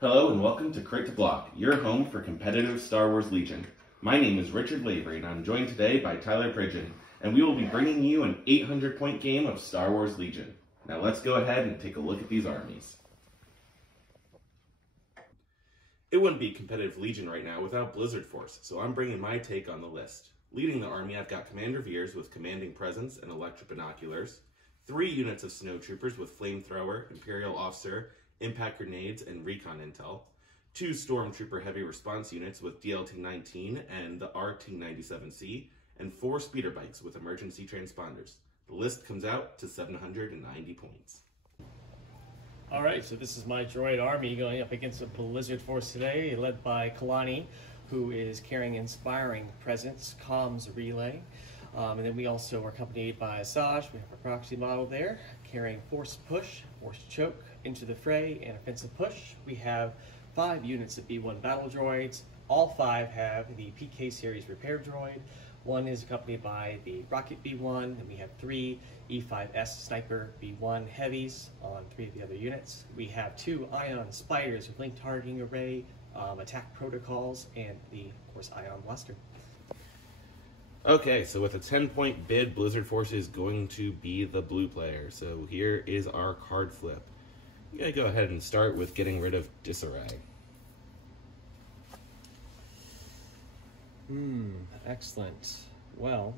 Hello and welcome to Crit to Block, your home for competitive Star Wars Legion. My name is Richard Lavery and I'm joined today by Tyler Pridgeon, and we will be bringing you an 800-point game of Star Wars Legion. Now let's go ahead and take a look at these armies. It wouldn't be competitive Legion right now without Blizzard Force, so I'm bringing my take on the list. Leading the army, I've got Commander Veers with Commanding Presence and Electric Binoculars, 3 units of Snowtroopers with Flamethrower, Imperial Officer, Impact Grenades, and Recon Intel, 2 Stormtrooper Heavy Response units with DLT-19 and the RT-97C, and 4 Speeder Bikes with Emergency Transponders. The list comes out to 790 points. Alright, so this is my droid army going up against a Blizzard Force today, led by Kalani, who is carrying Inspiring Presence, Comms Relay. And then we also are accompanied by Asajj. We have a proxy model there, carrying Force Push, Force Choke, Into the Fray, and Offensive Push. We have 5 units of B1 battle droids. All 5 have the PK series repair droid. 1 is accompanied by the Rocket B1, and we have 3 E5S Sniper B1 heavies on 3 of the other units. We have 2 Ion Spiders with link targeting array, attack protocols, and of course, Ion Blaster. Okay, so with a 10-point bid, Blizzard Force is going to be the blue player. So here is our card flip. I'm going to go ahead and start with getting rid of Disarray. Excellent. Well,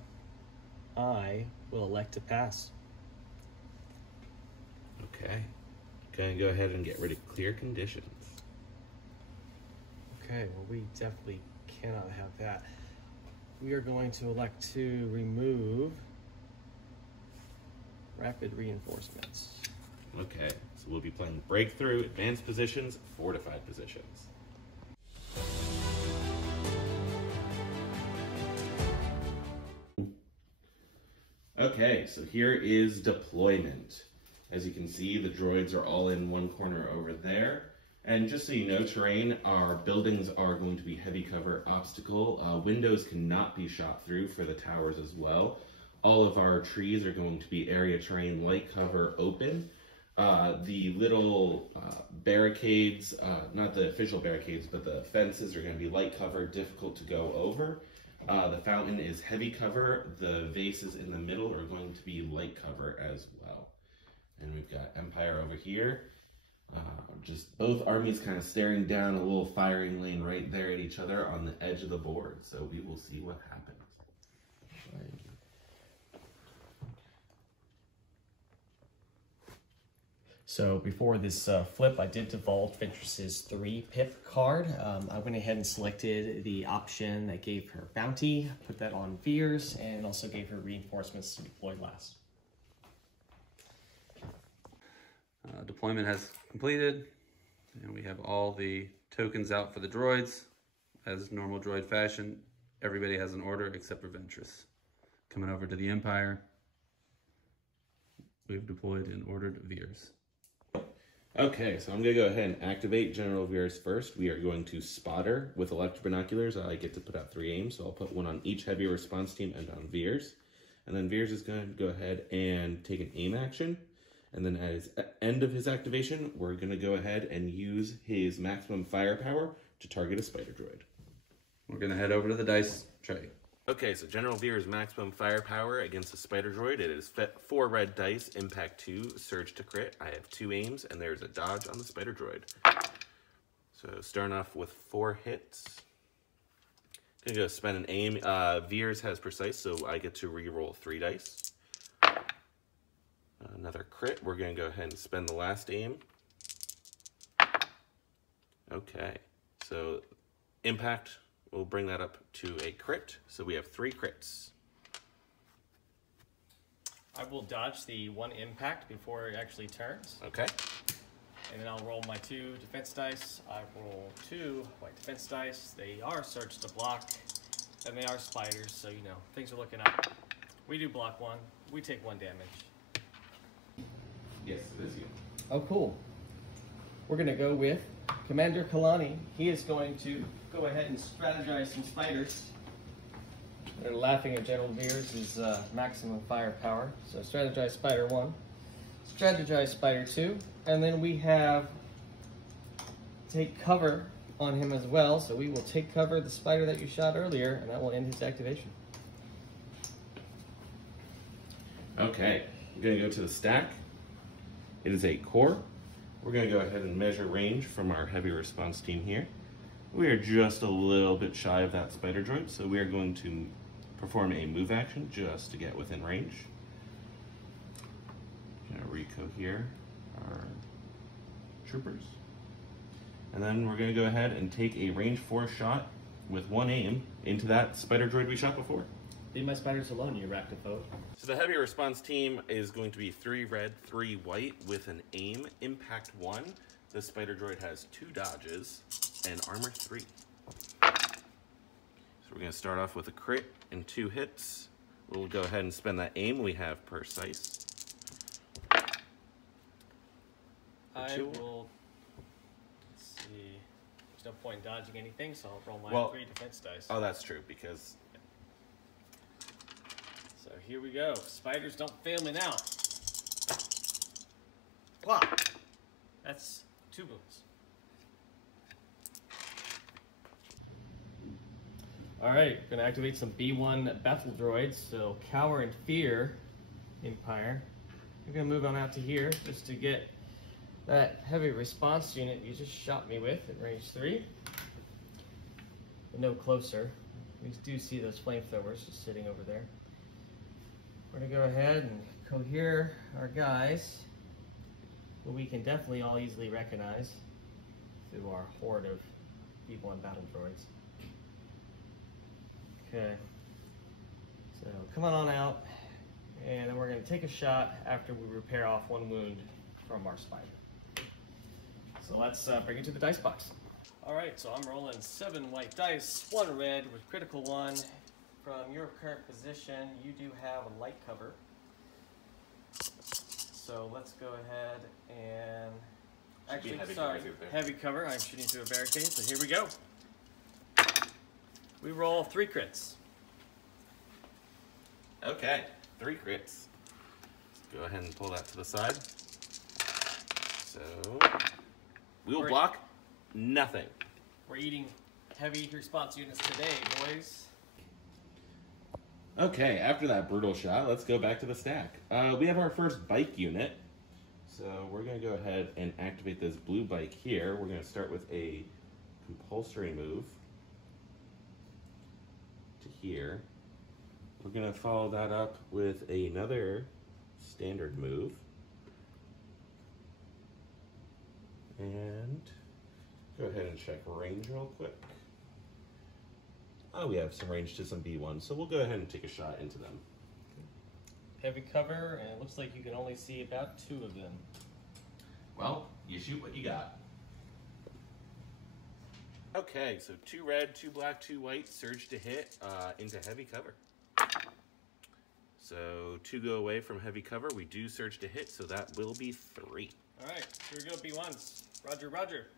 I will elect to pass. Okay. Going to go ahead and get rid of Clear Conditions. Okay, well, we definitely cannot have that. We are going to elect to remove Rapid Reinforcements. Okay, so we'll be playing Breakthrough, Advanced Positions, Fortified Positions. Okay, so here is deployment. As you can see, the droids are all in one corner over there. And just so you know, terrain, our buildings are going to be heavy cover obstacle. Windows cannot be shot through for the towers as well. All of our trees are going to be area terrain, light cover, open. The little barricades, not the official barricades, but the fences are going to be light cover, difficult to go over. The fountain is heavy cover. The vases in the middle are going to be light cover as well. And we've got Empire over here. Just both armies kind of staring down a little firing lane right there at each other on the edge of the board. So we will see what happens. So before this flip, I did default Ventress's 3 pip card. I went ahead and selected the option that gave her bounty, put that on Veers, and also gave her reinforcements to deploy last. Deployment has completed, and we have all the tokens out for the droids. As normal droid fashion, everybody has an order except for Ventress. Coming over to the Empire, we've deployed and ordered Veers. Okay, so I'm going to go ahead and activate General Veers first. We are going to spotter with electric binoculars. I get to put out 3 aims, so I'll put 1 on each heavy response team and on Veers. And then Veers is going to go ahead and take an aim action. And then at the end of his activation, we're going to go ahead and use his maximum firepower to target a spider droid. We're going to head over to the dice tray. Okay, so General Veers' maximum firepower against a spider droid, it is 4 red dice, impact 2, surge to crit. I have 2 aims, and there's a dodge on the spider droid. So starting off with 4 hits. Gonna go spend an aim. Veers has precise, so I get to re-roll 3 dice. Another crit. We're going to go ahead and spend the last aim. Okay, so impact will bring that up to a crit. So we have 3 crits. I will dodge the 1 impact before it actually turns. Okay. And then I'll roll my 2 defense dice. I roll 2 white defense dice. They are surge to block, and they are spiders, so you know, things are looking up. We do block 1. We take 1 damage. Yes, it is you. Oh, cool. We're going to go with Commander Kalani. He is going to go ahead and strategize some spiders. They're laughing at General Veers' maximum firepower. So strategize Spider 1, strategize Spider 2, and then we have take cover on him as well. So we will take cover the spider that you shot earlier, and that will end his activation. Okay, we're going to go to the stack. It is a core. We're going to go ahead and measure range from our heavy response team here. We are just a little bit shy of that spider droid, so we are going to perform a move action just to get within range. Going to reco here our troopers. And then we're going to go ahead and take a range 4 shot with one aim into that spider droid we shot before. Leave my spiders alone, you arachnophobe. So the heavy response team is going to be 3 red, 3 white with an aim, impact 1. The spider droid has 2 dodges and armor 3. So we're going to start off with a crit and 2 hits. We'll go ahead and spend that aim we have per CIS. I will, let's see, there's no point in dodging anything, so I'll roll my 3 defense dice. Oh, that's true, because... So here we go. Spiders don't fail me now. Plop! That's 2 wounds. Alright, gonna activate some B1 battle droids. So Cower and Fear Empire. I'm gonna move on out to here just to get that heavy response unit you just shot me with at range 3. But no closer. We do see those flamethrowers just sitting over there. We're gonna go ahead and cohere our guys, who we can definitely all easily recognize through our horde of B1 battle droids. Okay, so come on out, and then we're gonna take a shot after we repair off 1 wound from our spider. So let's bring it to the dice box. All right, so I'm rolling 7 white dice, 1 red with critical 1. From your current position, you do have a light cover. So let's go ahead and actually, heavy cover. I'm shooting through a barricade, so here we go. We roll 3 crits. Okay, 3 crits. Let's go ahead and pull that to the side. So we will block nothing. We're eating heavy response units today, boys. Okay, after that brutal shot, let's go back to the stack. We have our first bike unit. So we're going to go ahead and activate this blue bike here. We're going to start with a compulsory move to here. We're going to follow that up with another standard move. And go ahead and check range real quick. Oh, we have some range to some B1s, so we'll go ahead and take a shot into them. Heavy cover, and it looks like you can only see about 2 of them. Well, you shoot what you got. Okay, so 2 red, 2 black, 2 white, surge to hit into heavy cover. So 2 go away from heavy cover. We do surge to hit, so that will be 3. All right, here we go, B1s. Roger, roger.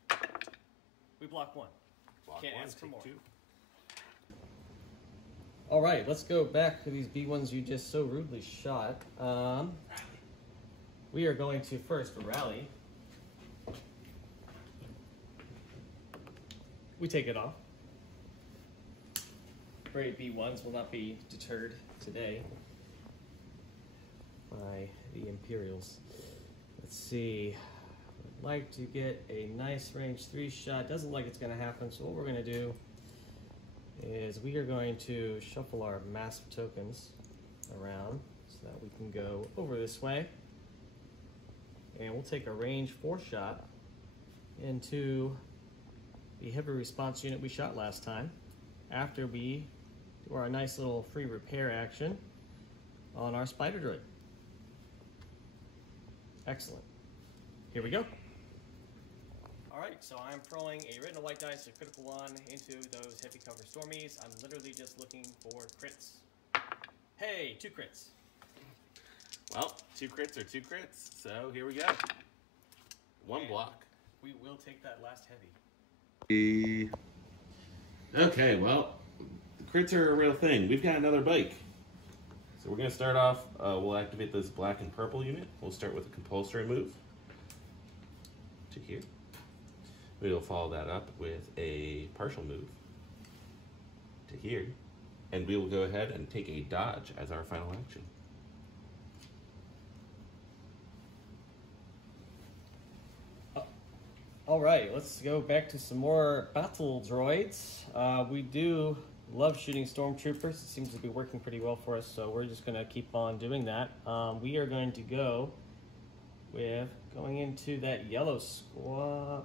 We block 1. Block Can't 1, ask for take more. 2. All right, let's go back to these B1s you just so rudely shot. We are going to first rally. We take it off. Brave B1s will not be deterred today by the Imperials. Let's see. I'd like to get a nice range 3 shot. Doesn't look like it's going to happen, so what we're going to do is we are going to shuffle our mask tokens around so that we can go over this way. And we'll take a range 4 shot into the heavy response unit we shot last time after we do our nice little free repair action on our spider droid. Excellent. Here we go. Alright, so I'm throwing a red and a white dice, a critical 1, into those heavy cover stormies. I'm literally just looking for crits. Hey, 2 crits. Well, 2 crits are 2 crits, so here we go. 1 And block. We will take that last heavy. Okay, well, the crits are a real thing. We've got another bike. So we're going to start off, we'll activate this black and purple unit. We'll start with a compulsory move to here. We will follow that up with a partial move to here, and we will go ahead and take a dodge as our final action. All right, let's go back to some more battle droids. We do love shooting stormtroopers. It seems to be working pretty well for us, so we're just going to keep on doing that. We are going to go with going into that yellow squad,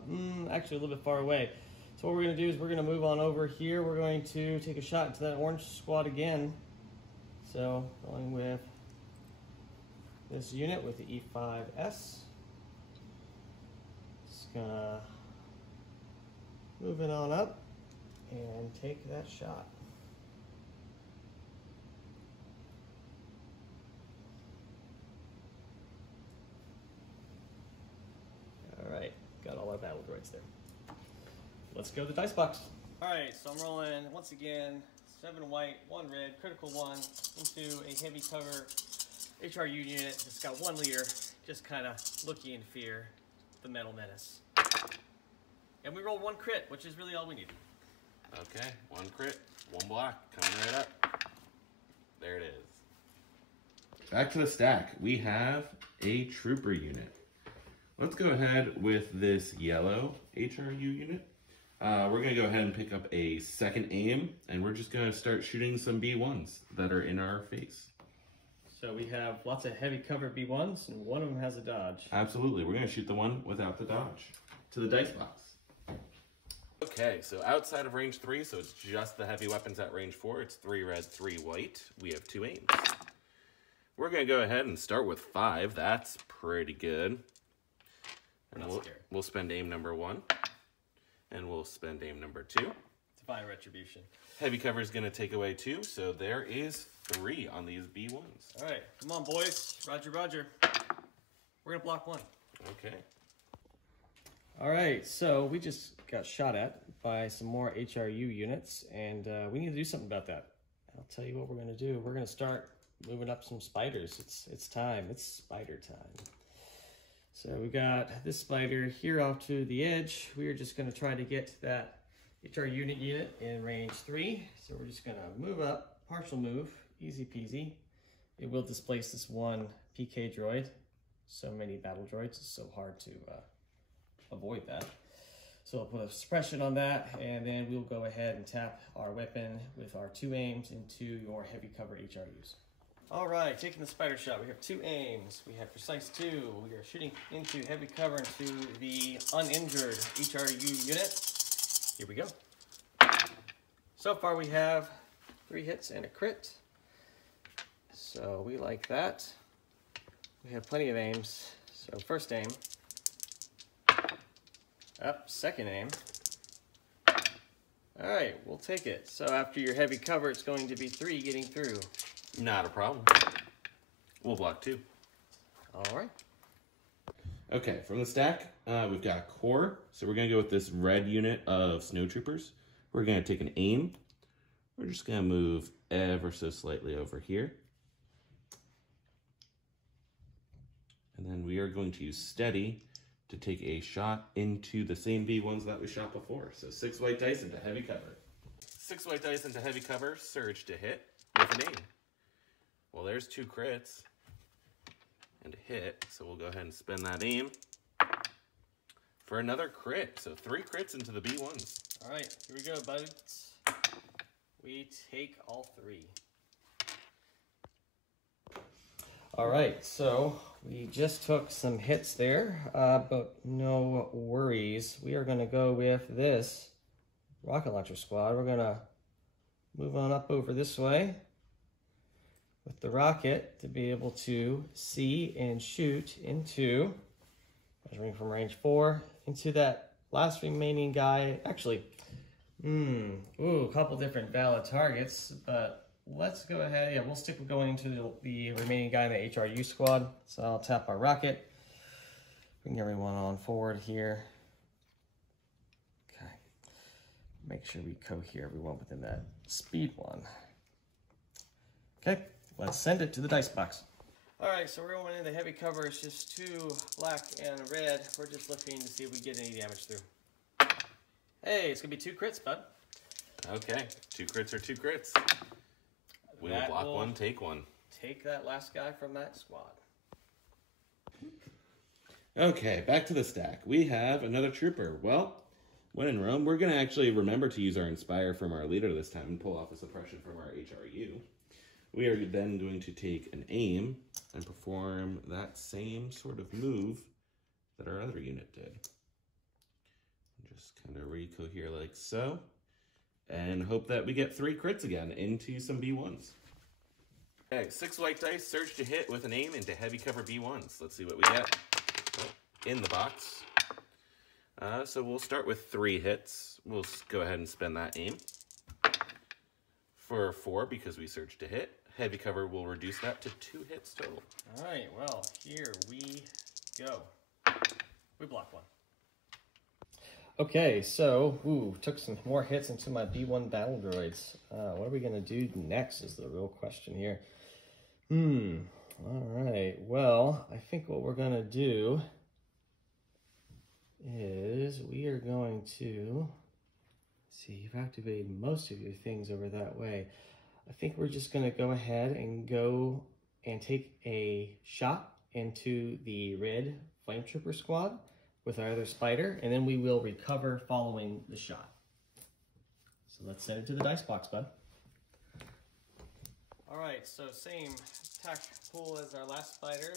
actually a little bit far away. So what we're going to do is we're going to move on over here. We're going to take a shot into that orange squad again. So going with this unit with the E5S. Just gonna move it on up and take that shot. All right, got all our battle droids there. Let's go to the dice box. All right, so I'm rolling once again 7 white, 1 red, critical 1 into a heavy cover HRU unit that's got 1 leader, just kind of looking in fear, the Metal Menace. And we rolled 1 crit, which is really all we need. Okay, 1 crit, 1 block, coming right up. There it is. Back to the stack. We have a trooper unit. Let's go ahead with this yellow HRU unit. We're going to go ahead and pick up a second aim, and we're just going to start shooting some B1s that are in our face. So we have lots of heavy cover B1s, and one of them has a dodge. Absolutely. We're going to shoot the one without the dodge. To the dice box. Okay, so outside of range 3, so it's just the heavy weapons at range 4. It's 3 red, 3 white. We have 2 aims. We're going to go ahead and start with 5. That's pretty good. And we'll spend aim number 1. And we'll spend aim number 2. Divine Retribution. Heavy cover is going to take away 2, so there is 3 on these B1s. All right, come on, boys. Roger, roger. We're going to block 1. Okay. All right, so we just got shot at by some more HRU units, and we need to do something about that. I'll tell you what we're going to do. We're going to start moving up some spiders. It's time. It's spider time. So we got this spider here off to the edge. We are just going to try to get that HRU unit in range 3. So we're just going to move up, partial move, easy peasy. It will displace this 1 PK droid. So many battle droids, it's so hard to avoid that. So I'll put a suppression on that, and then we'll go ahead and tap our weapon with our 2 aims into your heavy cover HRUs. All right, taking the spider shot, we have 2 aims. We have precise 2. We are shooting into heavy cover into the uninjured HRU unit. Here we go. So far we have 3 hits and a crit. So we like that. We have plenty of aims. So first aim. Up, second aim. All right, we'll take it. So after your heavy cover, it's going to be 3 getting through. Not a problem. We'll block 2. All right. Okay, from the stack, we've got core. So we're going to go with this red unit of snowtroopers. We're going to take an aim. We're just going to move ever so slightly over here. And then we are going to use steady to take a shot into the same B1s that we shot before. So 6 white dice into heavy cover. 6 white dice into heavy cover, surge to hit with an aim. Well, there's 2 crits and a hit, so we'll go ahead and spend that aim for another crit. So 3 crits into the B1s. All right, here we go, buds. We take all 3. All right, so we just took some hits there, but no worries. We are going to go with this rocket launcher squad. We're going to move on up over this way with the rocket to be able to see and shoot into, measuring from range 4, into that last remaining guy. Actually, a couple different valid targets, but let's go ahead. Yeah, we'll stick with going into the remaining guy in the HRU squad. So I'll tap our rocket. Bring everyone on forward here. Okay. Make sure we cohere everyone within that speed 1. Okay, let's send it to the dice box. All right, so we're going in the heavy cover. It's just 2 black and red. We're just looking to see if we get any damage through. Hey, it's gonna be 2 crits, bud. Okay, 2 crits are 2 crits. We will That block will 1, take 1. Take that last guy from that squad. Okay, back to the stack. We have another trooper. Well, when in Rome, we're going to actually remember to use our Inspire from our leader this time and pull off a suppression from our HRU. We are then going to take an aim and perform that same sort of move that our other unit did. Just kind of recoil here like so, and hope that we get 3 crits again into some B1s. Okay, 6 white dice, surge to hit with an aim into heavy cover B1s. Let's see what we get in the box. So we'll start with 3 hits. We'll go ahead and spend that aim. For 4, because we surged to hit. Heavy cover will reduce that to 2 hits total. All right, well, here we go. We block 1. Okay, so, took some more hits into my B1 battle droids. What are we going to do next is the real question here. All right, well, I think what we're going to do is we are going to, see, you've activated most of your things over that way. I think we're just going to go ahead and go and take a shot into the red flame trooper squad with our other spider, and then we will recover following the shot. So let's send it to the dice box, bud. All right, so same attack pool as our last spider.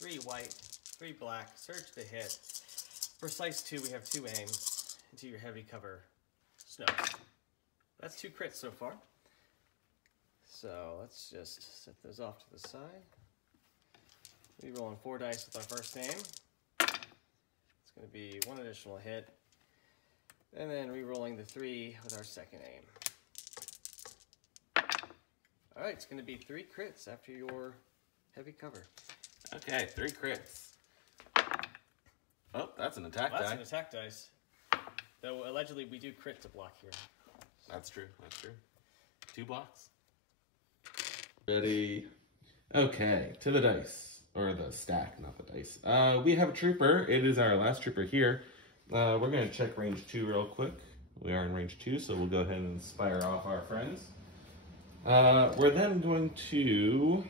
3 white, 3 black, surge to hit. Precise 2, we have 2 aims into your heavy cover snow. That's 2 crits so far. So let's just set those off to the side. We rolling 4 dice with our first aim. It's going to be 1 additional hit. And then re-rolling the 3 with our second aim. All right, it's going to be 3 crits after your heavy cover. Okay, 3 crits. Oh, that's an attack die. That's an attack dice. Though allegedly we do crit to block here. That's true, that's true. 2 blocks. Ready. Okay, to the dice. Or the stack, not the dice. We have a trooper. It is our last trooper here. We're going to check range 2 real quick. We are in range 2, so we'll go ahead and inspire off our friends. We're then going to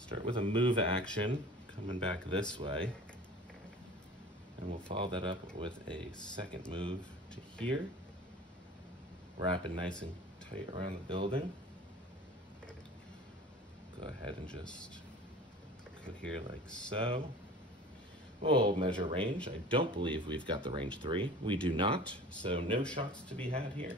start with a move action, coming back this way. And we'll follow that up with a second move to here. Wrapping nice and tight around the building. Go ahead and just go here like so. We'll measure range. I don't believe we've got the range 3. We do not, so no shots to be had here.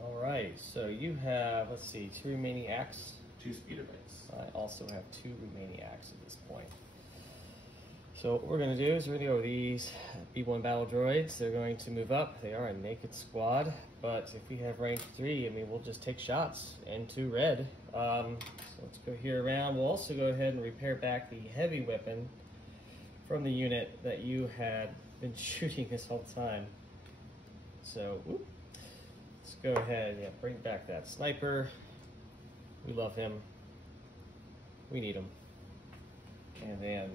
All right, so you have, let's see, 2 remaining acts. 2 speeder bikes. I also have 2 remaining acts at this point. So what we're going to do is we're going to go with these B1 battle droids. They're going to move up. They are a naked squad, but if we have range 3, I mean, we'll just take shots into red. So let's go here around. We'll also go ahead and repair back the heavy weapon from the unit that you had been shooting this whole time. So, let's go ahead, bring back that sniper. We love him. We need him. And then,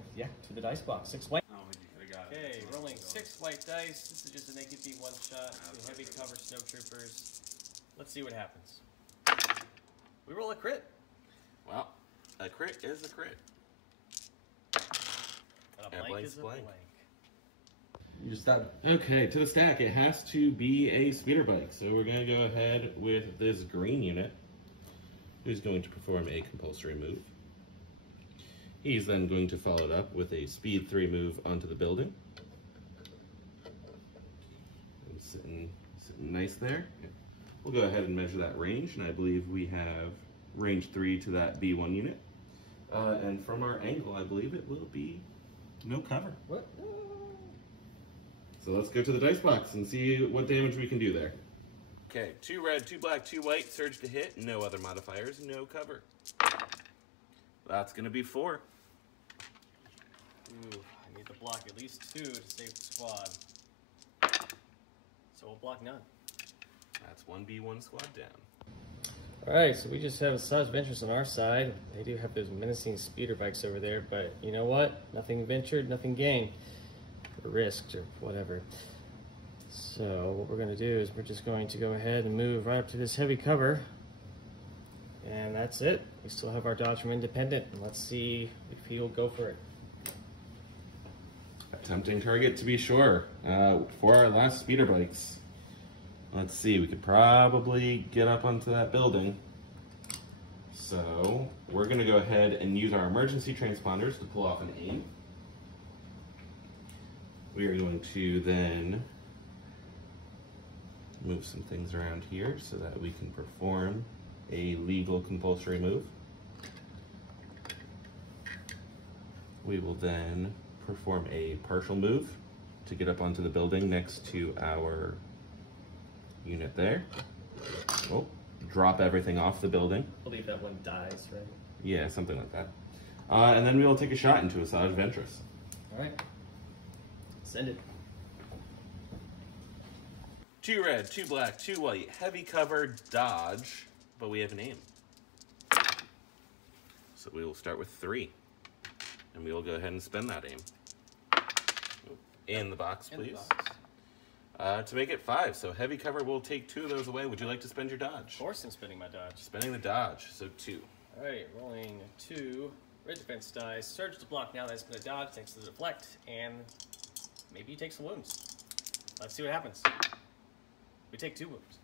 to the dice box. 6 white. Oh, you could have got it. Okay, rolling 6 white dice. This is just a naked B1 shot. 2 heavy cover snow troopers. Let's see what happens. We roll a crit. Well, a crit is a crit. And a blank is a blank. You just got it. Okay, to the stack. It has to be a speeder bike. So we're going to go ahead with this green unit, who's going to perform a compulsory move. He's then going to follow it up with a speed 3 move onto the building. And sitting nice there. We'll go ahead and measure that range, and I believe we have range 3 to that B1 unit. And from our angle, I believe it will be no cover. What? So let's go to the dice box and see what damage we can do there. Okay, 2 red, 2 black, 2 white, surge to hit, no other modifiers, no cover. That's gonna be 4. Ooh, I need to block at least 2 to save the squad. So we'll block none. That's 1B1 squad down. All right, so we just have Asajj Ventress on our side. They do have those menacing speeder bikes over there, but you know what? Nothing ventured, nothing gained. Or risked, or whatever. So what we're gonna do is we're just going to go ahead and move right up to this heavy cover. And that's it. We still have our Dodge from Independent, and let's see if he'll go for it. A tempting target to be sure. For our last speeder bikes. Let's see, we could probably get up onto that building. So we're gonna go ahead and use our emergency transponders to pull off an aim. We are going to then move some things around here so that we can perform a legal compulsory move. We will then perform a partial move to get up onto the building next to our unit there. Oh, drop everything off the building. I believe that one dies, right? Yeah, something like that. And then we will take a shot into Asajj Ventress. All right. Send it. 2 red, 2 black, 2 white, heavy cover, dodge, but we have an aim. So we will start with 3. And we will go ahead and spend that aim. In the box, please. In the box. To make it 5, so heavy cover will take 2 of those away. Would you like to spend your dodge? Of course I'm spending my dodge. Spending the dodge, so 2. All right, rolling 2 red defense dice. Surge to block now that it's been a dodge, thanks to the deflect, and maybe you take some wounds. Let's see what happens. We take 2 wounds.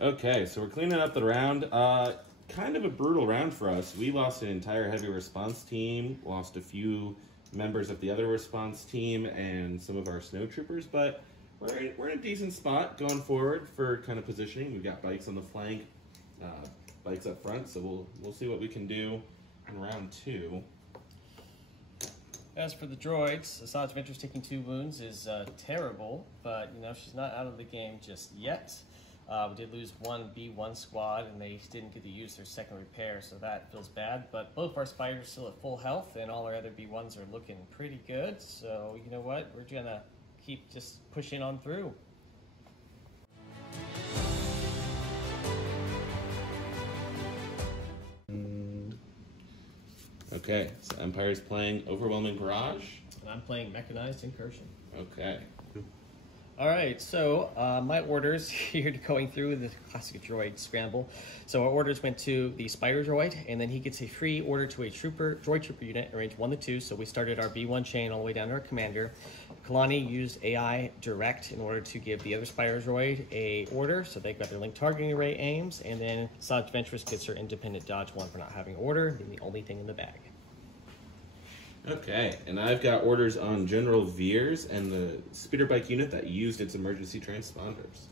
Okay, so we're cleaning up the round. Kind of a brutal round for us. We lost an entire heavy response team, lost a few members of the other response team, and some of our snow troopers, but we're in a decent spot going forward for kind of positioning. We've got bikes on the flank, bikes up front, so we'll see what we can do in round 2. As for the droids, Asajj Ventress taking 2 wounds is terrible, but you know she's not out of the game just yet. We did lose 1 B1 squad, and they didn't get to use their second repair, so that feels bad. But both of our spiders are still at full health, and all our other B1s are looking pretty good. So you know what? We're gonna keep just pushing on through. Okay, so Empire's playing Overwhelming Barrage. And I'm playing Mechanized Incursion. Okay. All right, so my orders here going through the classic droid scramble. So our orders went to the spider droid, and then he gets a free order to a droid trooper unit, range 1 to 2. So we started our B1 chain all the way down to our commander. Kalani used AI direct in order to give the other spider droid a order, so they got their link targeting array aims, and then Asajj Ventress gets her independent dodge 1 for not having order, being the only thing in the bag. Okay, and I've got orders on General Veers and the speeder bike unit that used its emergency transponders.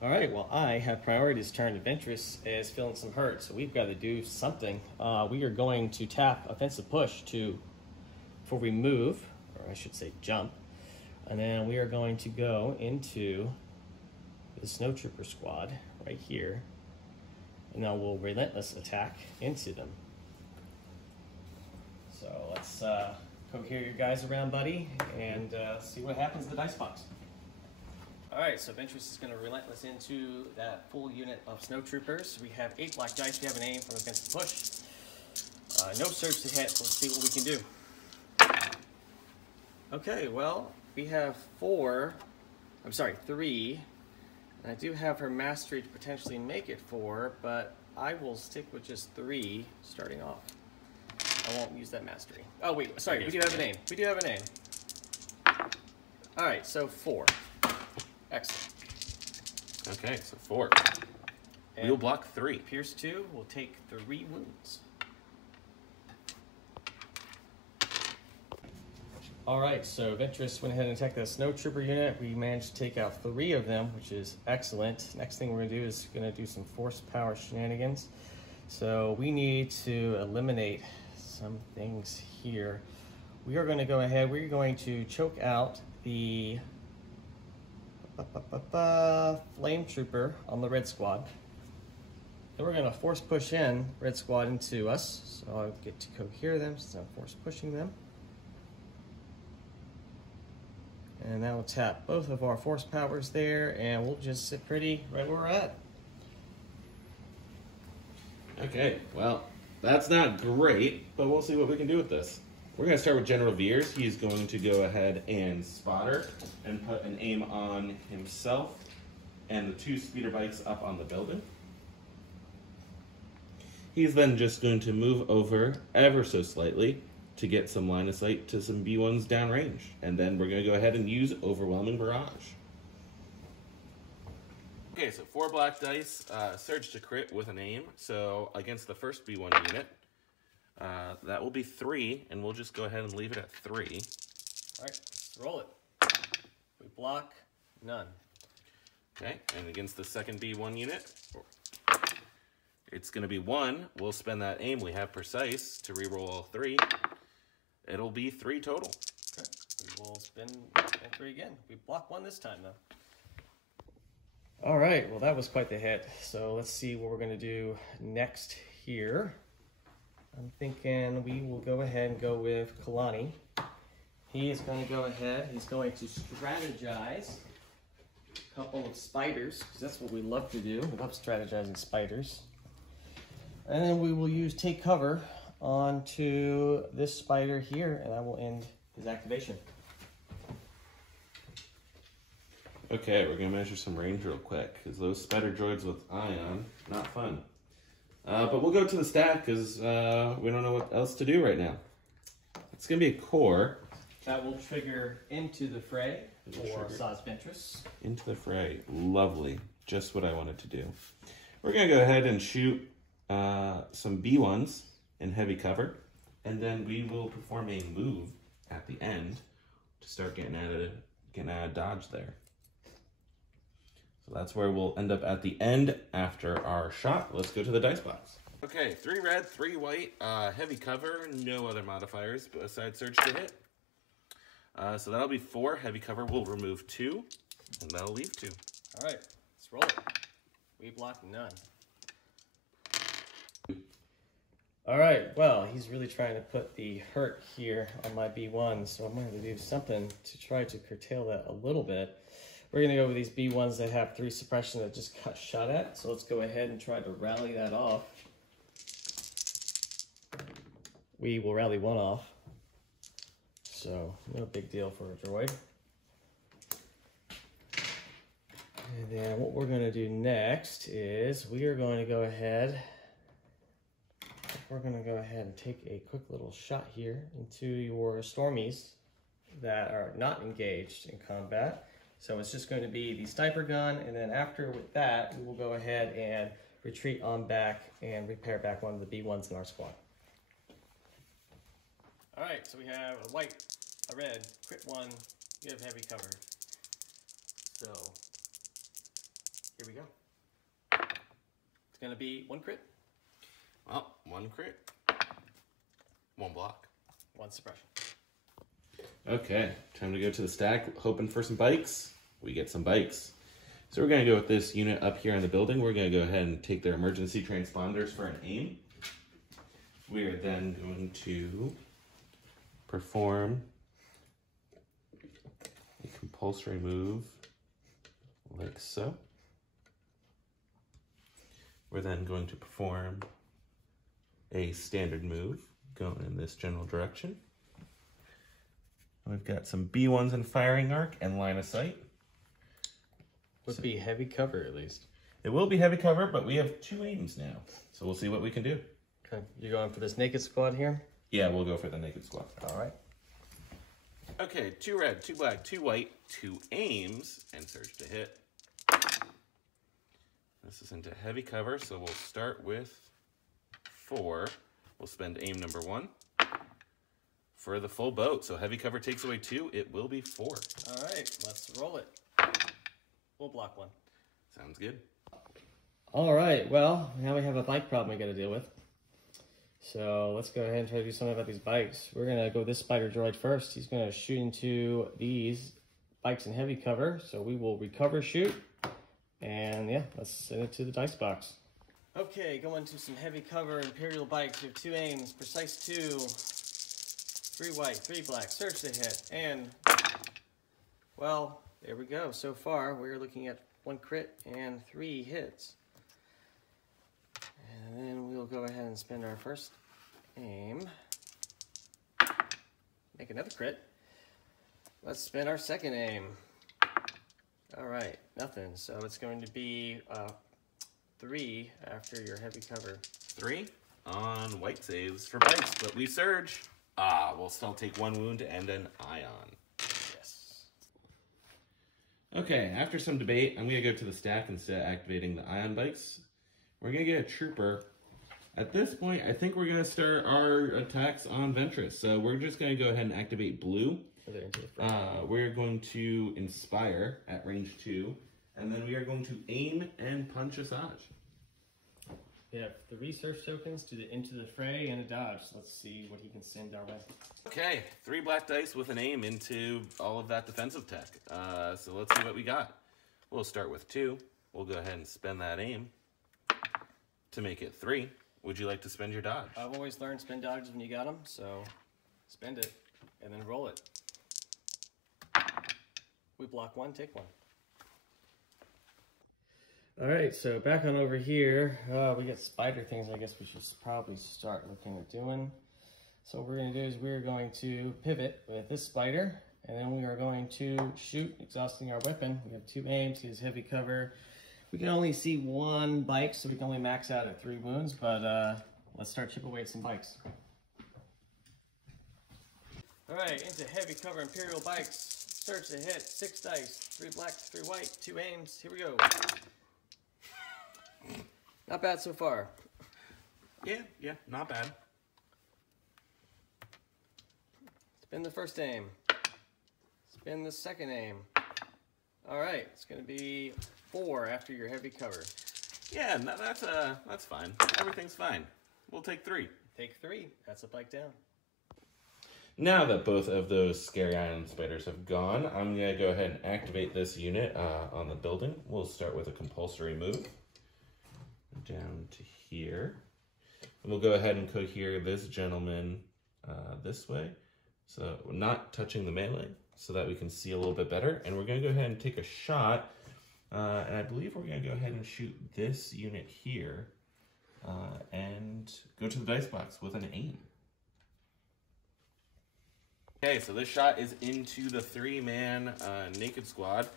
All right, well, I have priorities turned. Ventress is feeling some hurt, so we've got to do something. We are going to tap offensive push before we move, or I should say jump, and then we are going to go into the snow trooper squad right here, and now we'll relentless attack into them. So let's cohere your guys around, buddy, and see what happens in the dice box. All right, so Ventress is going to relentless into that full unit of snow troopers. We have 8 black dice. We have an aim from against the push. No surge to hit. Let's see what we can do. Okay, well, we have 3. And I do have her mastery to potentially make it 4, but I will stick with just 3 starting off. I won't use that mastery. Oh, wait, sorry, we do have an aim. We do have an aim. All right, so 4. Excellent. Okay, so 4. And We'll block 3. Pierce 2 will take 3 wounds. All right, so Ventress went ahead and attacked the snow trooper unit. We managed to take out 3 of them, which is excellent. Next thing we're gonna do is do some force power shenanigans. So we need to eliminate some things here. We are going to go ahead, we're going to choke out the flame trooper on the red squad. Then we're going to force push in red squad into us. So I'll get to cohere them since I'm force pushing them. And that will tap both of our force powers there, and we'll just sit pretty right where we're at. Okay, well, that's not great, but we'll see what we can do with this. We're going to start with General Veers. He's going to go ahead and spotter and put an aim on himself and the 2 speeder bikes up on the building. He's then just going to move over ever so slightly to get some line of sight to some B1s downrange. And then we're going to go ahead and use Overwhelming Barrage. Okay, so 4 black dice, surge to crit with an aim. So against the first B1 unit, that will be 3, and we'll just go ahead and leave it at 3. All right, let's roll it. We block, none. Okay, and against the second B1 unit, it's going to be 1. We'll spend that aim. We have precise to reroll all 3. It'll be 3 total. Okay, we will spin all 3 again. We block 1 this time, though. All right, well, that was quite the hit. So let's see what we're going to do next here. I'm thinking we will go ahead and go with Kalani. He is going to go ahead. He's going to strategize a couple of spiders, because that's what we love to do. We love strategizing spiders. And then we will use take cover onto this spider here, and that will end his activation. Okay, we're going to measure some range real quick, because those spider droids with ion, not fun. But we'll go to the stack, because we don't know what else to do right now. It's going to be a core. That will trigger into the fray for Asajj Ventress. Into the fray. Lovely. Just what I wanted to do. We're going to go ahead and shoot some B1s in heavy cover, and then we will perform a move at the end to start getting out of dodge there. So that's where we'll end up at the end after our shot. Let's go to the dice box. Okay, 3 red, 3 white, heavy cover, no other modifiers besides surge to hit. So that'll be 4. Heavy cover will remove 2, and that'll leave 2. All right, let's roll it. We block none. All right, well, he's really trying to put the hurt here on my B1, so I'm going to do something to try to curtail that a little bit. We're going to go with these B1s that have 3 suppression that just got shot at, so let's go ahead and try to rally that off. We will rally 1 off, so no big deal for a droid. And then what we're going to do next is we are going to go ahead and take a quick little shot here into your Stormies that are not engaged in combat. So it's just going to be the sniper gun, and then after with that, we will go ahead and retreat on back and repair back one of the B1s in our squad. All right, so we have a white, a red, crit 1, you have heavy cover. So here we go. It's going to be 1 crit. Well, 1 crit, 1 block, 1 suppression. Okay, time to go to the stack, hoping for some bikes. We get some bikes. So we're going to go with this unit up here in the building. We're going to go ahead and take their emergency transponders for an aim. We are then going to perform a compulsory move like so. We're then going to perform a standard move going in this general direction. We've got some B1s in firing arc and line of sight. Would be heavy cover at least. It will be heavy cover, but we have 2 aims now. So we'll see what we can do. Okay, you're going for this naked squad here? Yeah, we'll go for the naked squad. All right. Okay, 2 red, 2 black, 2 white, 2 aims, and surge to hit. This is into heavy cover, so we'll start with 4. We'll spend aim number 1 for the full boat. So heavy cover takes away 2. It will be 4. All right, let's roll it. We'll block 1. Sounds good. All right, well, now we have a bike problem we got to deal with. So let's go ahead and try to do something about these bikes. We're going to go with this spider droid first. He's going to shoot into these bikes in heavy cover. So we will recover shoot. And yeah, let's send it to the dice box. Okay, going to some heavy cover Imperial bikes. We have 2 aims, precise 2, 3 white, 3 black, surge to hit, and Well, there we go. So far, we're looking at 1 crit and 3 hits. And then we'll go ahead and spend our first aim. Make another crit. Let's spend our second aim. All right, nothing. So it's going to be 3 after your heavy cover. 3 on white saves for bites, but we surge. Ah, we'll still take 1 wound and an ion. Yes. Okay, after some debate, I'm going to go to the stack instead of activating the ion bikes. We're going to get a trooper. At this point, I think we're going to start our attacks on Ventress. So we're just going to go ahead and activate blue. We're going to inspire at range 2. And then we are going to aim and punch Asajj. We have 3 search tokens to the Into the Fray and a dodge. So let's see what he can send our way. Okay, 3 black dice with an aim into all of that defensive tech. So let's see what we got. We'll start with 2. We'll go ahead and spend that aim to make it 3. Would you like to spend your dodge? I've always learned spend dodges when you got them, so spend it and then roll it. We block 1, take 1. All right, so back on over here, we got spider things I guess we should probably start looking at doing. So what we're going to do is we're going to pivot with this spider, and then we are going to shoot, exhausting our weapon. We have 2 aims, he has heavy cover. We can only see 1 bike, so we can only max out at 3 wounds, but let's start chip away at some bikes. All right, into heavy cover Imperial bikes. Search to hit, 6 dice, 3 black, 3 white, 2 aims. Here we go. Not bad so far. Yeah, not bad. Spin the first aim. Spin the second aim. All right, it's going to be 4 after your heavy cover. Yeah, no, that's fine. Everything's fine. We'll take 3. Take 3. That's a bike down. Now that both of those scary iron spiders have gone, I'm going to go ahead and activate this unit on the building. We'll start with a compulsory move down to here. And we'll go ahead and cohere this gentleman this way. So we're not touching the melee so that we can see a little bit better. And we're going to go ahead and take a shot. And I believe we're going to go ahead and shoot this unit here and go to the dice box with an aim. Okay, so this shot is into the 3-man naked squad.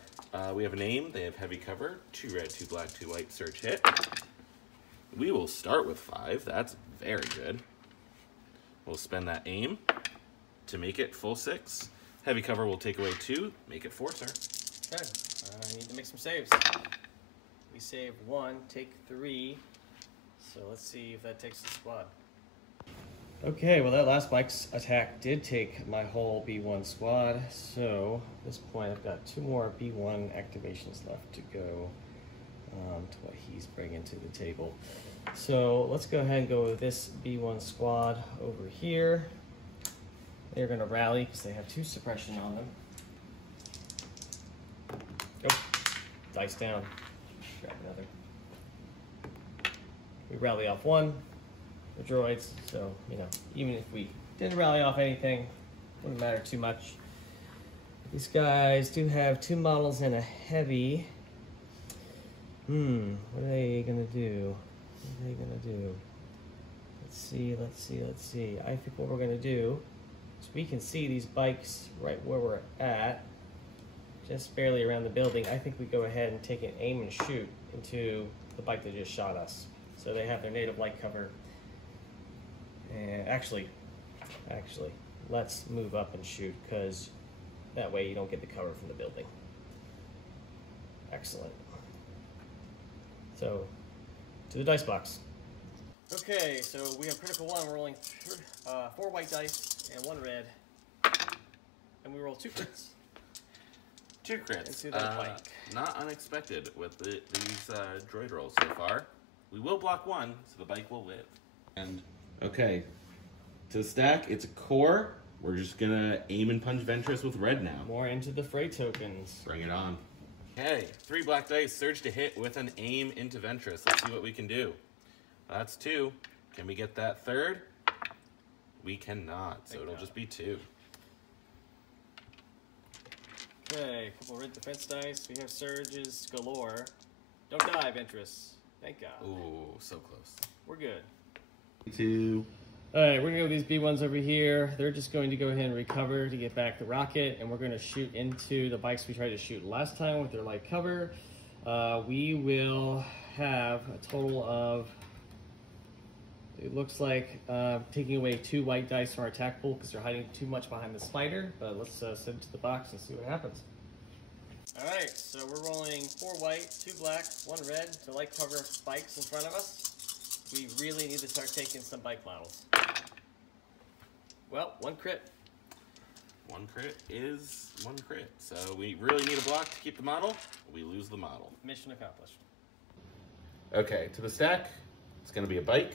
We have an aim. They have heavy cover. 2 red, 2 black, 2 white. Search hit. We will start with 5. That's very good. We'll spend that aim to make it full 6. Heavy cover will take away 2. Make it 4, sir. Okay, I need to make some saves. We save 1, take 3. So let's see if that takes the squad. Okay, well that last bike's attack did take my whole B1 squad, so at this point I've got 2 more B1 activations left to go to what he's bringing to the table. So let's go ahead and go with this B1 squad over here. They're going to rally because they have 2 suppression on them. Oh, dice down. Grab another. We rally off 1. The droids, so, you know, even if we didn't rally off anything, wouldn't matter too much. These guys do have 2 models and a heavy. What are they gonna do? What are they gonna do? Let's see. I think what we're gonna do is we can see these bikes right where we're at, just barely around the building. I think we go ahead and take an aim and shoot into the bike that just shot us. So they have their native light cover. And actually, let's move up and shoot, because that way you don't get the cover from the building. Excellent. So, to the dice box. Okay, so we have critical 1. We're rolling 4 white dice and 1 red. And we roll 2 crits. 2 crits. Into that bike. Not unexpected with these droid rolls so far. We will block 1, so the bike will live. And okay, to the stack, it's a core. We're just gonna aim and punch Ventress with red now. More into the fray tokens. Bring it on. Okay, 3 black dice, surge to hit with an aim into Ventress. Let's see what we can do. That's 2. Can we get that 3rd? We cannot, so it'll just be 2. Okay, a couple red defense dice. We have surges galore. Don't die, Ventress. Thank God. Oh, so close. We're good. 2. Alright, we're going to go with these B1s over here. They're just going to go ahead and recover to get back the rocket, and we're going to shoot into the bikes we tried to shoot last time with their light cover. We will have a total of, it looks like, taking away 2 white dice from our attack pool because they're hiding too much behind the spider, but let's send it to the box and see what happens. Alright, so we're rolling 4 white, 2 black, 1 red to light cover bikes in front of us. We really need to start taking some bike models. Well, 1 crit. 1 crit is 1 crit. So we really need a block to keep the model. We lose the model. Mission accomplished. Okay, to the stack. It's going to be a bike.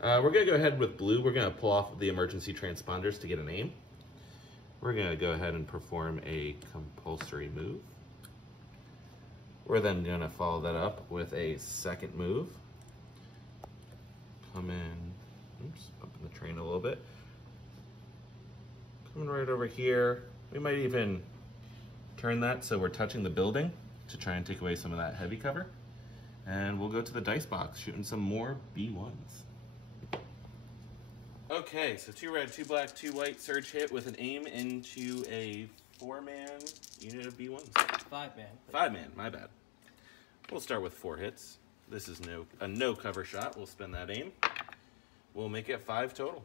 We're going to go ahead with blue. We're going to pull off the emergency transponders to get an aim. We're going to go ahead and perform a compulsory move. We're then going to follow that up with a second move. Come in, oops, up in the train a little bit. Coming right over here. We might even turn that so we're touching the building to try and take away some of that heavy cover. And we'll go to the dice box, shooting some more B1s. Okay, so 2 red, 2 black, 2 white, surge hit with an aim into a 4-man unit of B1s. 5-man. 5-man, my bad. We'll start with 4 hits. This is a no cover shot. We'll spend that aim. We'll make it 5 total.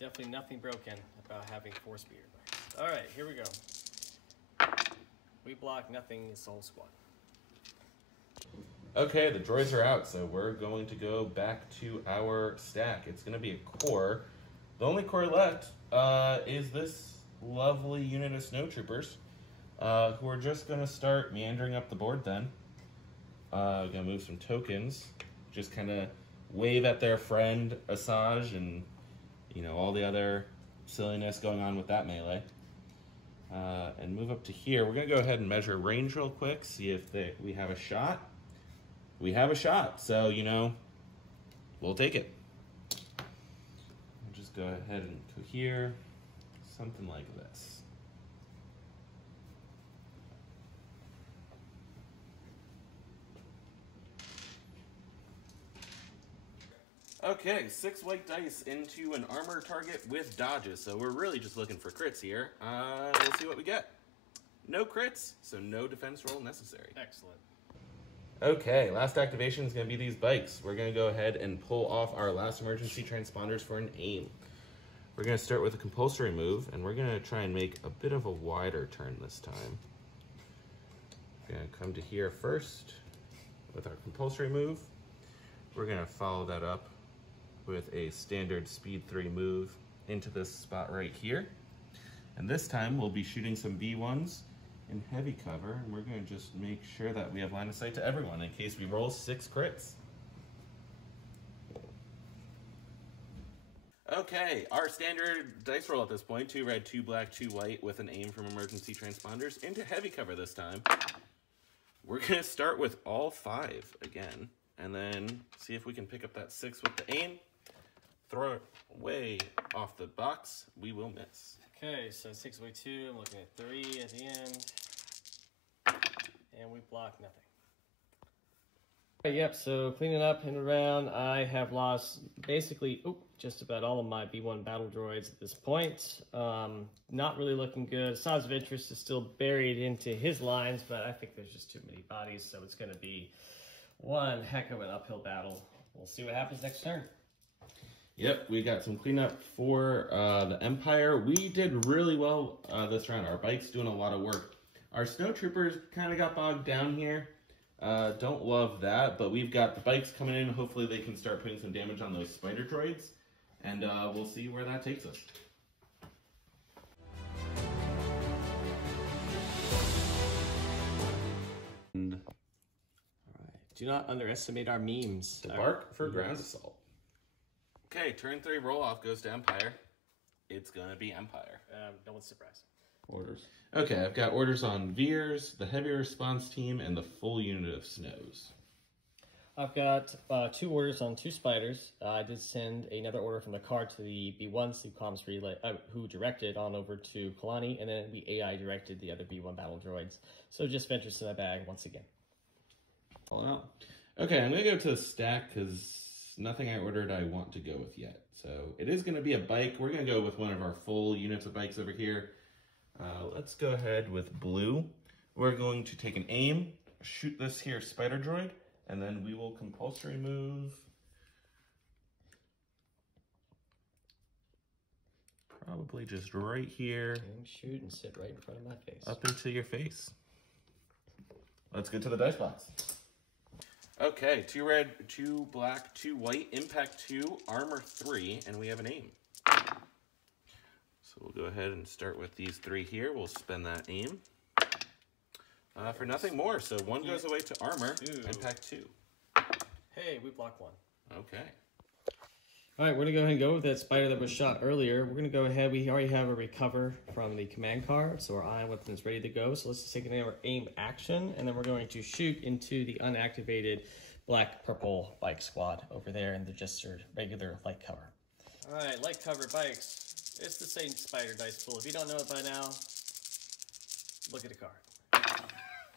Definitely nothing broken about having 4 speeder bikes. Alright, here we go. We block nothing, it's the whole squad. Okay, the droids are out, so we're going to go back to our stack. It's going to be a core. The only core left is this lovely unit of snowtroopers, who are just going to start meandering up the board then. Going to move some tokens, just kind of wave at their friend Asajj and, you know, all the other silliness going on with that melee. And move up to here. We're going to go ahead and measure range real quick, see if we have a shot. We have a shot, so, you know, we'll take it. We'll just go ahead and cohere, something like this. Okay, 6 white dice into an armor target with dodges, so we're really just looking for crits here. We'll see what we get. No crits, so no defense roll necessary. Excellent. Okay, last activation is going to be these bikes. We're going to go ahead and pull off our last emergency transponders for an aim. We're going to start with a compulsory move, and we're going to try and make a bit of a wider turn this time. We're going to come to here first with our compulsory move. We're going to follow that up with a standard speed 3 move into this spot right here. And this time we'll be shooting some B1s in heavy cover, and we're going to just make sure that we have line of sight to everyone in case we roll 6 crits. Okay, our standard dice roll at this point, 2 red, 2 black, 2 white with an aim from emergency transponders into heavy cover this time. We're going to start with all 5 again, and then see if we can pick up that 6 with the aim. Throw it way off the box. We will miss. Okay, so 6 away 2. I'm looking at 3 at the end. And we block nothing. Yep, so cleaning up and around, I have lost basically just about all of my B1 battle droids at this point. Not really looking good. Asajj Ventress is still buried into his lines, but I think there's just too many bodies, so it's going to be one heck of an uphill battle. We'll see what happens next turn. Yep, we got some cleanup for the Empire. We did really well this round. Our bike's doing a lot of work. Our snowtroopers kind of got bogged down here. Don't love that, but we've got the bikes coming in. Hopefully they can start putting some damage on those spider droids, and we'll see where that takes us. Alright, do not underestimate our memes. Debark for ground assault. Okay, turn 3 roll off goes to Empire. It's gonna be Empire. No one's surprised. Orders. Okay, I've got orders on Veers, the heavy response team, and the full unit of snows. I've got 2 orders on 2 spiders. I did send another order from the card to the B1 Sleep Comms Relay, who directed on over to Kalani, and then we AI directed the other B1 battle droids. So just Ventress in the bag once again. Pull it out. Okay, I'm going to go to the stack because nothing I ordered I want to go with yet. So it is going to be a bike. We're going to go with one of our full units of bikes over here. Let's go ahead with blue. We're going to take an aim, shoot this here spider droid, and then we will compulsory move probably just right here. Aim, shoot, and sit right in front of my face. Up into your face. Let's get to the dice box. Okay, 2 red, 2 black, 2 white, impact 2, armor 3, and we have an aim. So we'll go ahead and start with these 3 here. We'll spend that aim. For nothing more, so 1 goes away to armor, impact 2. Hey, we blocked 1. Okay. All right, we're gonna go ahead and go with that spider that was shot earlier. We're gonna go ahead, we already have a recover from the command card, so our ion weapon is ready to go. So let's just take an aim action, and then we're going to shoot into the unactivated black-purple bike squad over there in the just regular light cover. All right, light cover bikes. It's the same spider dice pool. If you don't know it by now, look at the card.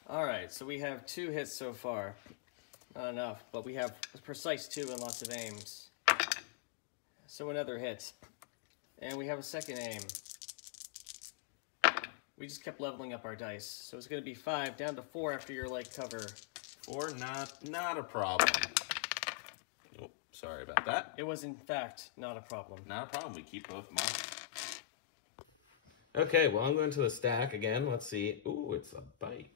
All right, so we have 2 hits so far. Not enough, but we have a precise 2 and lots of aims. So another hit. And we have a second aim. We just kept leveling up our dice. So it's going to be 5 down to 4 after your light cover. 4, not a problem. Oh, sorry about that. It was in fact not a problem. Not a problem. We keep both models. Okay, well, I'm going to the stack again. Let's see. Ooh, it's a bike.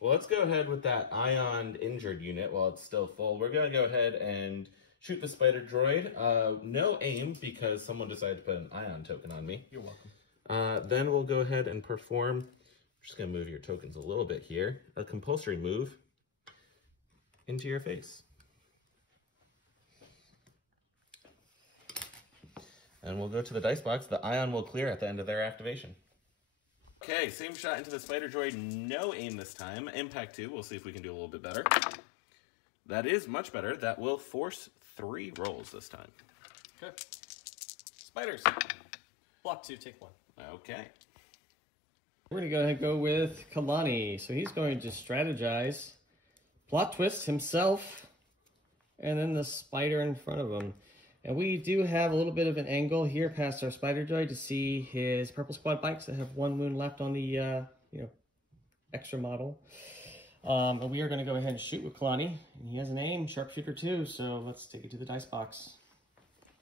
Well, let's go ahead with that ion injured unit while it's still full. We're going to go ahead and shoot the spider droid. No aim because someone decided to put an ion token on me. You're welcome. Then we'll go ahead and perform, I'm just going to move your tokens a little bit here, a compulsory move into your face. And we'll go to the dice box. The ion will clear at the end of their activation. Okay, same shot into the spider droid. No aim this time. Impact 2. We'll see if we can do a little bit better. That is much better. That will force 3 rolls this time. Okay. Spiders. Block 2, take 1. Okay. We're going to go ahead and go with Kalani. So he's going to strategize, plot twist himself, and then the spider in front of him. And we do have a little bit of an angle here past our spider droid to see his purple squad bikes that have 1 wound left on the extra model. And we are going to go ahead and shoot with Kalani. And he has an aim, sharpshooter 2, so let's take it to the dice box.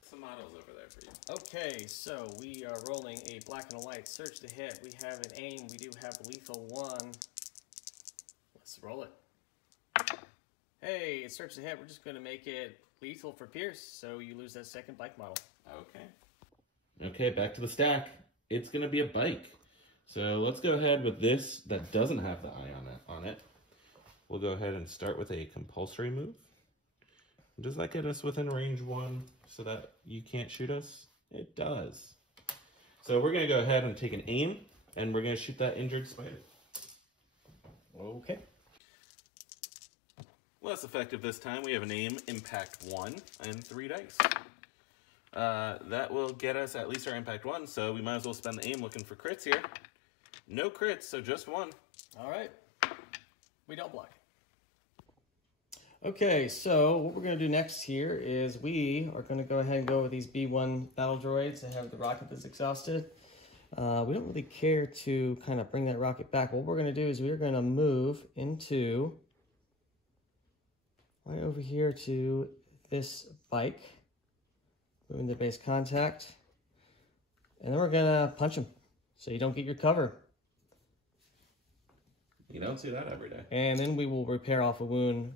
Some models over there for you. Okay, so we are rolling a black and a white. Search to hit. We have an aim. We do have lethal 1. Let's roll it. Hey, it's search to hit. We're just going to make it lethal for Pierce, so you lose that second bike model. Okay. Okay, back to the stack. It's going to be a bike. So let's go ahead with this that doesn't have the eye on it. We'll go ahead and start with a compulsory move. Does that get us within range 1 so that you can't shoot us? It does. So we're going to go ahead and take an aim, and we're going to shoot that injured spider. Okay. Less effective this time. We have an aim, impact 1, and 3 dice. That will get us at least our impact 1, so we might as well spend the aim looking for crits here. No crits, so just 1. All right. We don't block. Okay, so what we're going to do next here is we are going to go ahead and go with these B1 battle droids that have the rocket that's exhausted. We don't really care to kind of bring that rocket back. What we're going to do is we're going to move into right over here to this bike, moving the base contact, and then we're going to punch him so you don't get your cover. You don't see that every day. And then we will repair off a wound.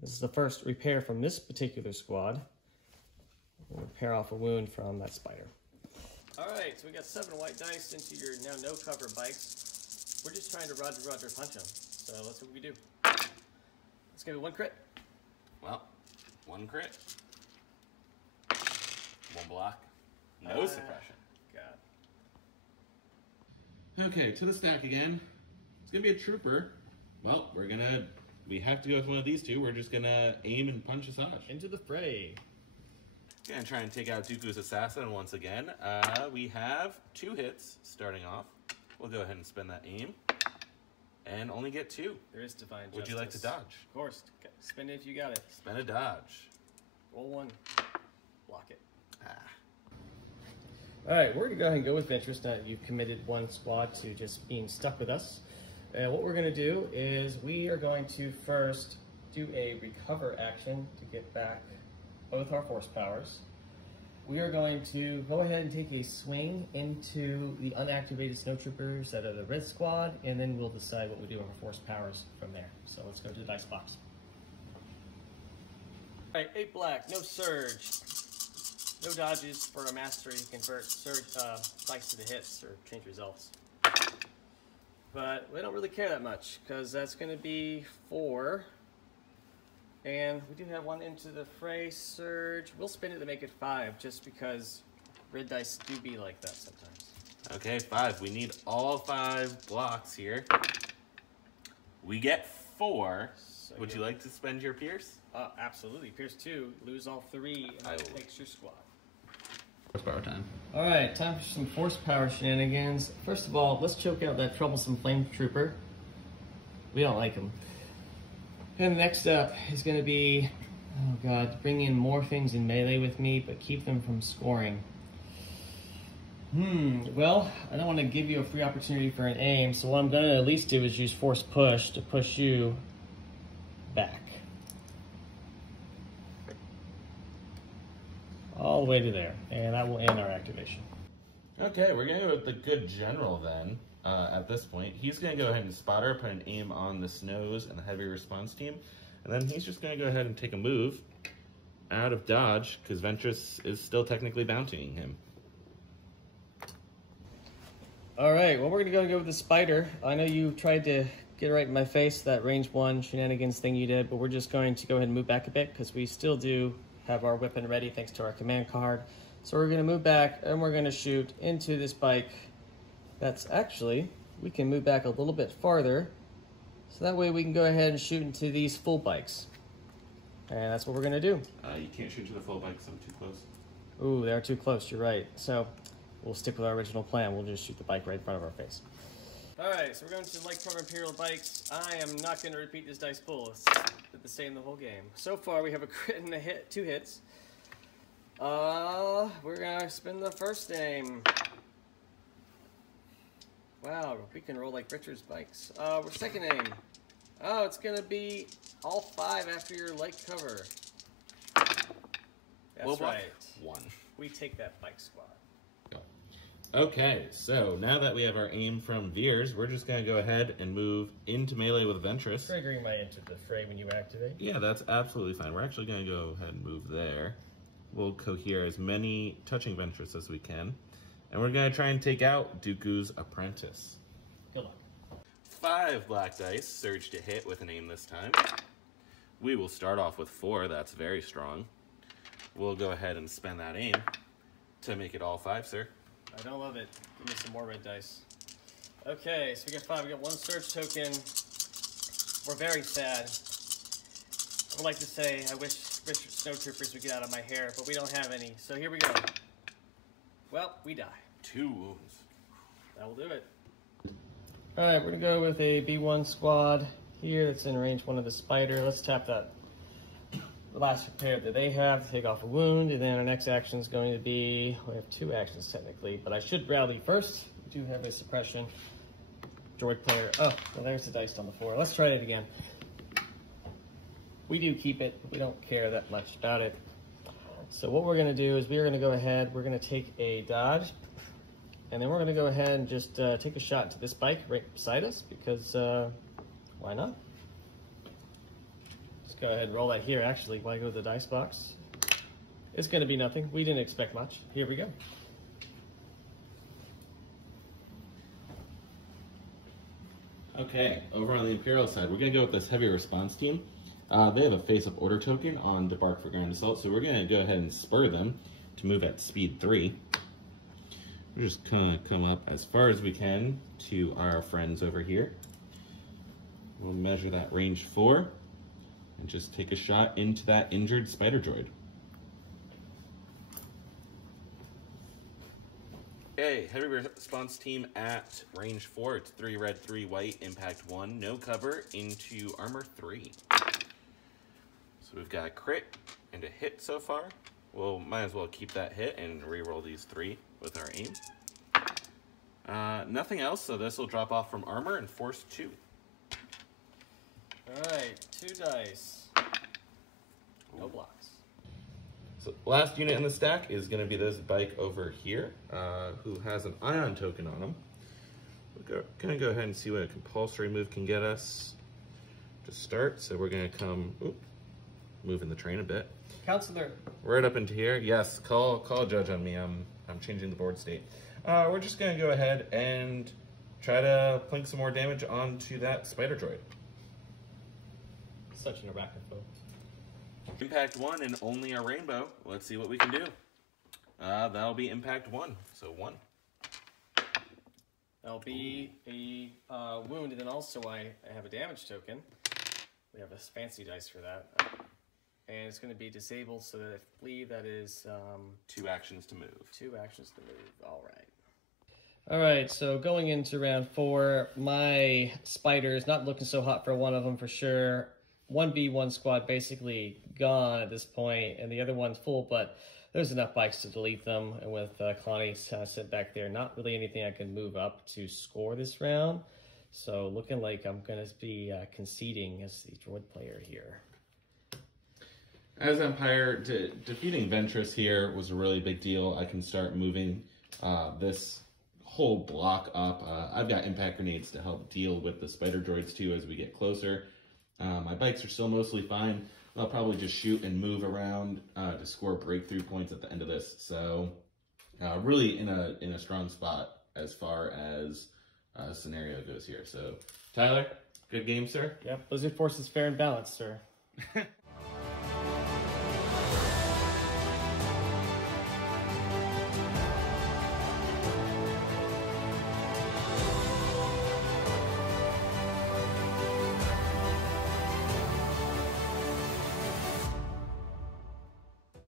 This is the first repair from this particular squad. We'll repair off a wound from that spider. All right, so we got 7 white dice into your now no cover bikes. We're just trying to Roger punch them. So let's see what we do. Let's give it 1 crit. Well, 1 crit. 1 block. No suppression. God. Okay, to the stack again. It's going to be a trooper. Well, we're going to we have to go with one of these two. We're just gonna aim and punch Asajj. Into the fray. Gonna try and take out Dooku's assassin once again. We have 2 hits starting off. We'll go ahead and spend that aim. And only get 2. There is divine justice. Would you like to dodge? Of course. Spend it if you got it. Spend a dodge. Roll 1. Block it. Ah. Alright, we're going to go ahead and go with Ventress now that you've committed one squad to just being stuck with us. And what we're going to do is we are going to first do a recover action to get back both our force powers. We are going to go ahead and take a swing into the unactivated snowtroopers that are the red squad, and then we'll decide what we do with our force powers from there. So let's go to the dice box. Alright, 8 black, no surge. No dodges for a mastery. Convert surge dice to the hits or change results. But we don't really care that much because that's going to be 4. And we do have 1 into the fray surge. We'll spin it to make it 5 just because red dice do be like that sometimes. Okay, 5. We need all 5 blocks here. We get 4. So Would you like to spend your Pierce? Absolutely. Pierce 2, lose all 3, and that takes your squad. Force power time. Alright, time for some force power shenanigans. First of all, let's choke out that troublesome flame trooper. We don't like him. And next up is going to be, oh god, bring in more things in melee with me, but keep them from scoring. Well, I don't want to give you a free opportunity for an aim, so what I'm going to at least do is use force push to push you back. All the way to there, and that will end our activation. Okay, we're going to go with the good general then. At this point, he's going to go ahead and spotter, put an aim on the snows and the heavy response team, and then he's just going to go ahead and take a move out of dodge because Ventress is still technically bountying him. All right, well, we're going to go with the spider. I know you tried to get right in my face, that range 1 shenanigans thing you did, but we're just going to go ahead and move back a bit because we still do have our weapon ready thanks to our command card. So we're going to move back and we're going to shoot into this bike. That's actually, we can move back a little bit farther, so that way we can go ahead and shoot into these full bikes. And that's what we're going to do. You can't shoot into the full bike because I'm too close. Ooh, they're too close, you're right. So we'll stick with our original plan. We'll just shoot the bike right in front of our face. Alright, so we're going to light cover Imperial bikes. I am not going to repeat this dice pool. It's the same the whole game. So far we have a crit and a hit, 2 hits. We're going to spin the first aim. Wow, we can roll like Richard's bikes. Second aim. Oh, it's going to be all 5 after your light cover. That's right. 1. We take that bike squad. Okay, so now that we have our aim from Veers, we're just going to go ahead and move into melee with Ventress. Triggering my into the fray when you activate. Yeah, that's absolutely fine. We're actually going to go ahead and move there. We'll cohere as many touching Ventress as we can. And we're going to try and take out Dooku's apprentice. Good luck. 5 black dice, surge to hit with an aim this time. We will start off with 4, that's very strong. We'll go ahead and spend that aim to make it all 5, sir. I don't love it. Give me some more red dice. Okay, so we got 5. We got 1 surge token. We're very sad. I would like to say I wish Richard Snowtroopers would get out of my hair, but we don't have any. So here we go. Well, we die. 2 wounds. That will do it. Alright, we're going to go with a B1 squad here that's in range 1 of the spider. Let's tap that. The last repair that they have to take off a wound, and then our next action is going to be, we have 2 actions technically, but I should rally first. We do have a suppression. Droid player, oh, well there's the dice on the floor. Let's try it again. We do keep it, we don't care that much about it. So what we're gonna do is we're gonna go ahead, we're gonna take a dodge, and then we're gonna go ahead and just take a shot to this bike right beside us, because why not? Go ahead and roll that here, actually, while I go to the dice box. It's going to be nothing. We didn't expect much. Here we go. Okay, over on the Imperial side, we're going to go with this heavy response team. They have a face-up order token on Debark for Ground Assault, so we're going to go ahead and spur them to move at speed 3. We're just going to come up as far as we can to our friends over here. We'll measure that range 4 and just take a shot into that injured spider droid. Okay, heavy response team at range 4. It's 3 red, 3 white, impact 1, no cover, into armor 3. So we've got a crit and a hit so far. We'll might as well keep that hit and re-roll these 3 with our aim. Nothing else, so this will drop off from armor and force 2. Alright, 2 dice. No blocks. So last unit in the stack is going to be this bike over here, who has an ion token on him. We're going to go ahead and see what a compulsory move can get us to start. So we're going to come, moving the train a bit. Counselor. Right up into here. Yes, call a judge on me. I'm changing the board state. We're just going to go ahead and try to plink some more damage onto that spider droid. Such an arachnophobe. Impact 1 and only a rainbow. Let's see what we can do. That'll be impact 1, so 1. That'll be a wound, and then also I have a damage token. We have a fancy dice for that. And it's going to be disabled, so that I believe that is... 2 actions to move. 2 actions to move, alright. Alright, so going into round 4, my spider is not looking so hot for one of them for sure. 1v1 squad basically gone at this point, and the other one's full, but there's enough bikes to delete them. And with Kalani sitting back there, not really anything I can move up to score this round. So looking like I'm going to be conceding as the droid player here. As Empire, defeating Ventress here was a really big deal. I can start moving this whole block up. I've got impact grenades to help deal with the spider droids too as we get closer. My bikes are still mostly fine. I'll probably just shoot and move around to score breakthrough points at the end of this. So really in a strong spot as far as scenario goes here. So Tyler, good game, sir. Yep, Blizzard Force is fair and balanced, sir.